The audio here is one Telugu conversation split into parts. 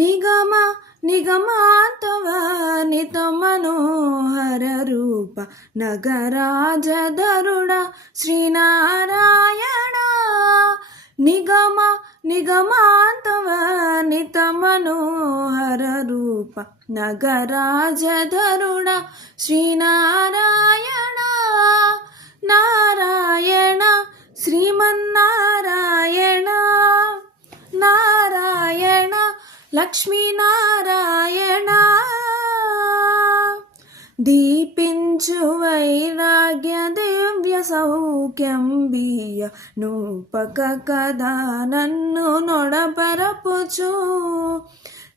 నిగమ నిగమాంతవర్ణిత మనోహర రూప నగరాజధరుడ శ్రీనారాయణ. నిగమ నిగమాంతవర్ణిత మనోహర రూప నగరాజధరుడ శ్రీనారాయణ. నారాయణ శ్రీమన్నారాయణ, నారాయణ లక్ష్మీనారాయణ. దీపించు వైరాగ్య దివ్య సౌఖ్యం బియ్య నూపక కదా నన్ను నొడపరపుచు.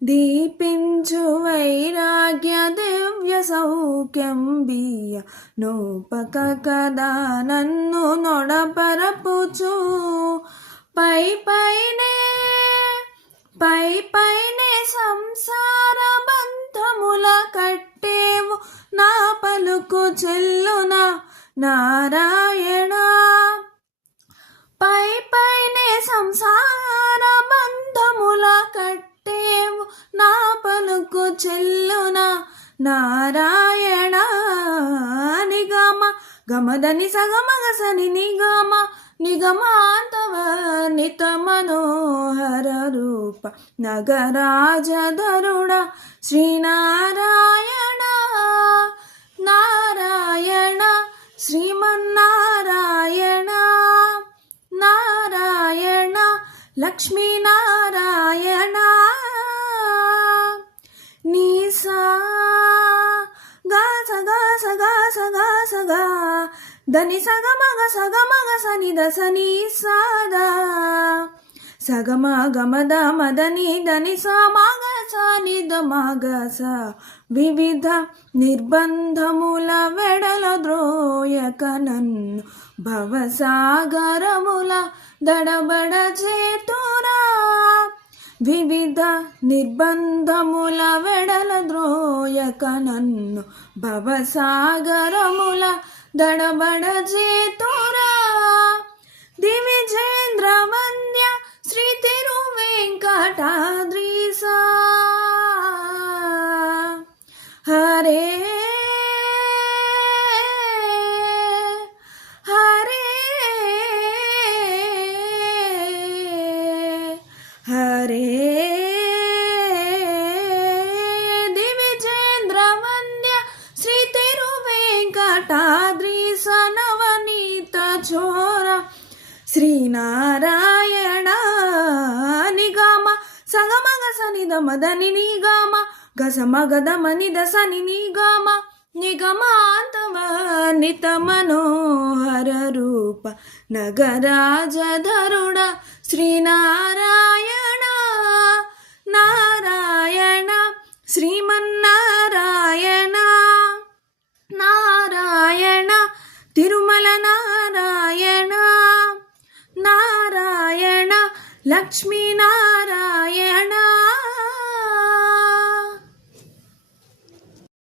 దీపించు వైరాగ్య దివ్య సౌఖ్యం బియ్య నూపక కదా నన్ను నొడపరపుచు. పై పైనే సంసార బంధముల కట్టేవు నా పలుకు చెల్లున నారాయణ. పైనే సంసార బంధముల కట్టేవు నా పలుకు చెల్లున నారాయణ. నిగమ గమదని సగమగసని నిగమ నిగమాంతవర్ణిత మనోహర రూప నగరాజధరుడ శ్రీనారాయణ. నారాయణ శ్రీమన్నారాయణ, నారాయణ లక్ష్మీనారాయణ. నీసా గాస గాస గాస గాస గా దని సగమగ సని దసని సాదా సగమ గమద మదని దని సమగ సని దమగస. వివిధ నిర్బంధముల వెడల ద్రోయక నన్ను భవసాగరముల దడబడ చేతురా. వివిధ నిర్బంధముల వెడల ద్రోయక నన్ను భవసాగరముల దడబడ చేతురా. దివిజేంద్ర వంద్య శ్రీ తిరువెంకటాద్రీసా. హరే హరే హరే దివిజేంద్ర వంద్య శ్రీ తిరువెంకటాద్రీస నవనీత చోర శ్రీనారాయణ. నిగమ సగమగ సని దమదని నిగమ గసమగద మని దసని నిగమ నిగమాంతవర్ణిత మనోహర రూప నగరాజధరుడ శ్రీనారాయణ. నారాయణ శ్రీమన్నారాయణ, నారాయణ తిరుమల నారాయణ, నారాయణ లక్ష్మీనారాయణ.